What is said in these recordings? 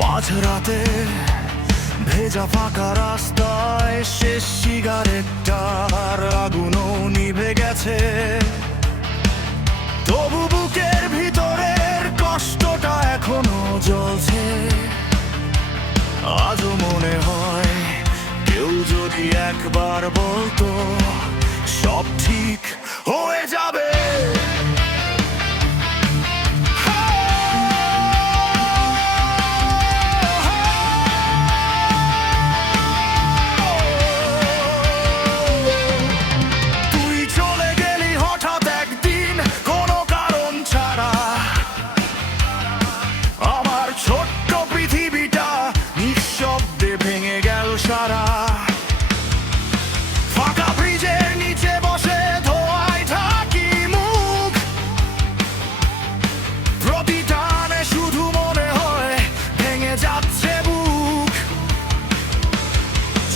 মাঝরাতে ভেজা ফাঁকা রাস্তায় শেষ সিগারেটটার আগুনও নিভে গেছে, তবু বুকের ভিতরের কষ্টটা এখনো জ্বলছে। আজও মনে হয় কেউ যদি একবার বলতো সব ঠিক হয়ে যাবে। ফাঁকা ব্রিজের নিচে বসে ধোয়ায় ঢাকি মুখ, প্রতিটানে শুধু মনে হয় ভেঙে যাচ্ছে বুক।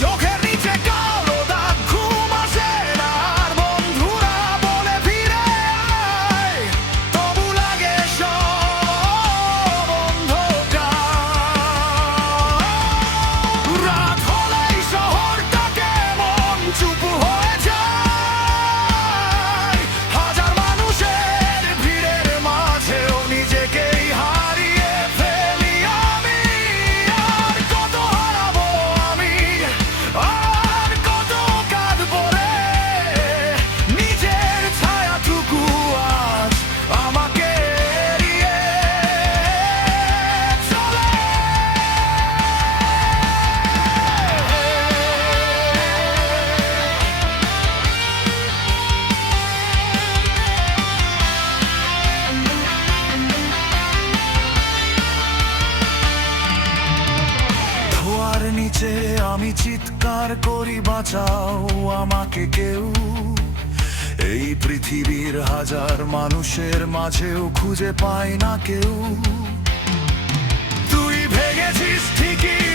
চোখের নিচে কালো দাগ, ঘুম আসে না আর বন্ধুরা বলে ফিরে আয়, তবু লাগে সব অন্ধকার। রাত হলেই শহরটা কেমন চুপ হয়ে যায়, হাজার মানুষের ভিড়ের মাঝেও নিজেকেই হারিয়ে ফেলি আমি। আর কত হারাবো আমি, আর কত কাঁদবো রে, নিজের ছায়াটুকু আজ আমাকে এড়িয়ে চলে। ধোয়ার নিচে আমি চিৎকার করি, বাঁচাও আমাকে কেউ। এই পৃথিবীর হাজার মানুষের মাঝেও খুঁজে পাই না কেউ। তুই ভেঙেছিস ঠিকই